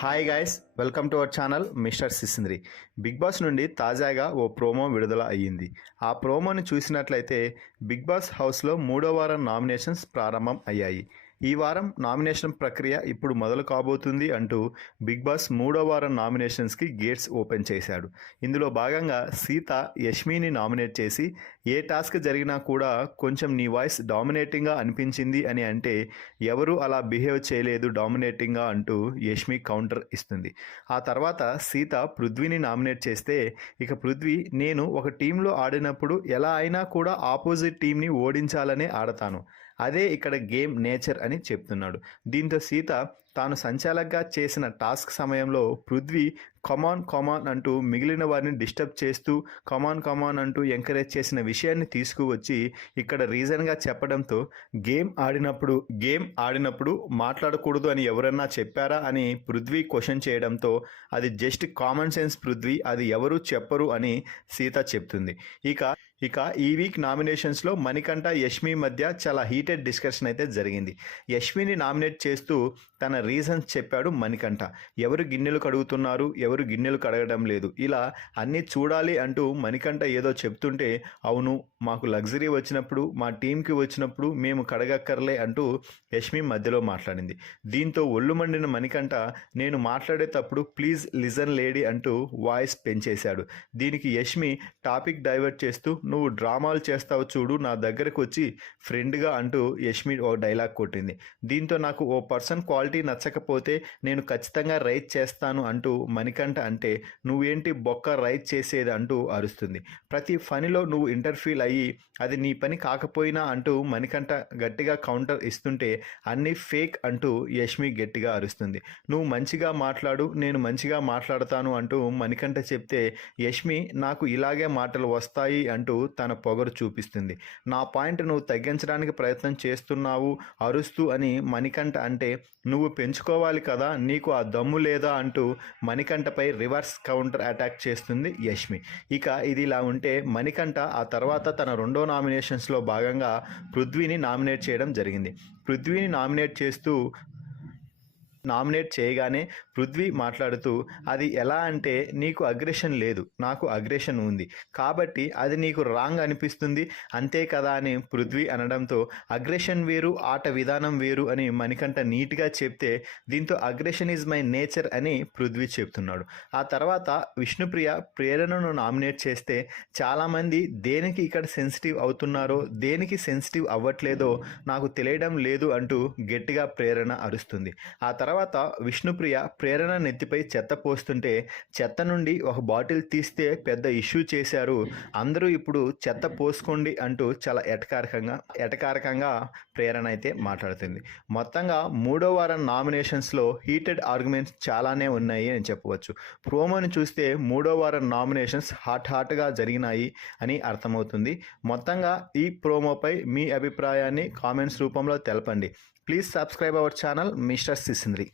Hi guys, welcome to our channel mister Sisindri. Bigg Boss నుండి తాజాగా ఓ promo విడుదల అయ్యింది. ఆ ప్రోమోని చూసినట్లయితే బిగ్ బాస్ హౌస్లో 3వ వారం నామినేషన్స్ ప్రారంభం అయ్యాయి. ఈ వారం నామినేషన్ ప్రక్రియ ఇప్పుడు మొదలు కాబోతుంది అంటూ బిగ్ బాస్ 3వ వారం నామినేషన్స్కి గేట్స్ ఓపెన్ చేశాడు. ఇందులో భాగంగా సీత యష్మిని నామినేట్ చేసి ఏ టాస్క్ జరిగినా కూడా కొంచెం నీ వాయిస్ డామినేటింగ్గా అనిపించింది అని అంటే ఎవరు అలా బిహేవ్ చేయలేదు డామినేటింగ్గా అంటూ యష్మి కౌంటర్ ఇస్తుంది. ఆ తర్వాత సీత పృథ్వీని నామినేట్ చేస్తే ఇక పృథ్వీ నేను ఒక టీంలో ఆడినప్పుడు ఎలా అయినా కూడా ఆపోజిట్ టీంని ఓడించాలనే ఆడతాను, అదే ఇక్కడ గేమ్ నేచర్ అని చెప్తున్నాడు. దీంతో సీత తాను సంచాలకుగా చేసిన టాస్క్ సమయంలో పృథ్వీ కమాన్ అంటూ మిగిలిన వారిని డిస్టర్బ్ చేస్తూ కమాన్ అంటూ ఎంకరేజ్ చేసిన విషయాన్ని తీసుకువచ్చి ఇక్కడ రీజన్గా చెప్పడంతో గేమ్ ఆడినప్పుడు మాట్లాడకూడదు అని ఎవరన్నా చెప్పారా అని పృథ్వీ క్వశ్చన్ చేయడంతో అది జస్ట్ కామన్ సెన్స్ పృథ్వీ, అది ఎవరు చెప్పరు అని సీత చెప్తుంది. ఇక ఈ వీక్ నామినేషన్స్లో మణికంఠ యష్మి మధ్య చాలా హీటెడ్ డిస్కషన్ అయితే జరిగింది. యష్మిని నామినేట్ చేస్తూ తన రీజన్స్ చెప్పాడు మణికంఠ. ఎవరు గిన్నెలు కడుగుతున్నారు, ఎవరు గిన్నెలు కడగడం లేదు, ఇలా అన్నీ చూడాలి అంటూ మణికంఠ ఏదో చెప్తుంటే అవును మాకు లగ్జరీ వచ్చినప్పుడు మా టీంకి వచ్చినప్పుడు మేము కడగక్కర్లే అంటూ యష్మి మధ్యలో మాట్లాడింది. దీంతో ఒళ్ళు మండిన మణికంఠ నేను మాట్లాడేటప్పుడు ప్లీజ్ లిజన్ లేడీ అంటూ వాయిస్ పెంచేశాడు. దీనికి యష్మి టాపిక్ డైవర్ట్ చేస్తూ నువ్వు డ్రామాలు చేస్తావు చూడు నా దగ్గరకు వచ్చి ఫ్రెండ్గా అంటూ యష్మి ఓ డైలాగ్ కొట్టింది. దీంతో నాకు ఓ పర్సన్ క్వాలిటీ నచ్చకపోతే నేను ఖచ్చితంగా రైట్ చేస్తాను అంటూ మణికంఠ అంటే నువ్వేంటి బొక్క రైట్ చేసేది అంటూ అరుస్తుంది. ప్రతి ఫనిలో నువ్వు ఇంటర్ఫీల్ అయ్యి అది నీ పని కాకపోయినా అంటూ మణికంఠ గట్టిగా కౌంటర్ ఇస్తుంటే అన్నీ ఫేక్ అంటూ యష్మి గట్టిగా అరుస్తుంది. నువ్వు మంచిగా మాట్లాడు, నేను మంచిగా మాట్లాడతాను అంటూ మణికంఠ చెప్తే యష్మి నాకు ఇలాగే మాటలు వస్తాయి అంటూ తన పొగరు చూపిస్తుంది. నా పాయింట్ నువ్వు తగ్గించడానికి ప్రయత్నం చేస్తున్నావు అరుస్తూ అని మణికంఠ అంటే నువ్వు పెంచుకోవాలి కదా, నీకు ఆ దమ్ము లేదా అంటూ మణికంఠపై రివర్స్ కౌంటర్ అటాక్ చేస్తుంది యష్మి. ఇక ఇది ఇలా ఉంటే మణికంఠ ఆ తర్వాత తన రెండో నామినేషన్స్లో భాగంగా పృథ్వీని నామినేట్ చేయడం జరిగింది. పృథ్వీని నామినేట్ చేయగానే పృథ్వీ మాట్లాడుతూ అది ఎలా అంటే నీకు అగ్రెషన్ లేదు, నాకు అగ్రెషన్ ఉంది కాబట్టి అది నీకు రాంగ్ అనిపిస్తుంది అంతే కదా అని పృథ్వీ అనడంతో అగ్రెషన్ వేరు ఆట విధానం వేరు అని మణికంఠ నీట్గా చెప్తే దీంతో అగ్రెషన్ ఈజ్ మై నేచర్ అని పృథ్వీ చెప్తున్నాడు. ఆ తర్వాత విష్ణుప్రియ ప్రేరణను నామినేట్ చేస్తే చాలామంది దేనికి ఇక్కడ సెన్సిటివ్ అవుతున్నారో దేనికి సెన్సిటివ్ అవ్వట్లేదో నాకు తెలియడం లేదు అంటూ గట్టిగా ప్రేరణ అరుస్తుంది. ఆ తర్వాత విష్ణుప్రియ ప్రేరణ నెత్తిపై చెత్త పోస్తుంటే చెత్త నుండి ఒక బాటిల్ తీస్తే పెద్ద ఇష్యూ చేశారు, అందరూ ఇప్పుడు చెత్త పోసుకోండి అంటూ చాలా ఎటకారకంగా ప్రేరణ అయితే మాట్లాడుతుంది. మొత్తంగా 3వ వారం నామినేషన్స్లో హీటెడ్ ఆర్గ్యుమెంట్స్ చాలానే ఉన్నాయి అని చెప్పవచ్చు. ప్రోమోని చూస్తే 3వ వారం నామినేషన్స్ హాట్గా జరిగినాయి అని అర్థమవుతుంది. మొత్తంగా ఈ ప్రోమోపై మీ అభిప్రాయాన్ని కామెంట్స్ రూపంలో తెలపండి. Please subscribe our channel Mr. Sisindri.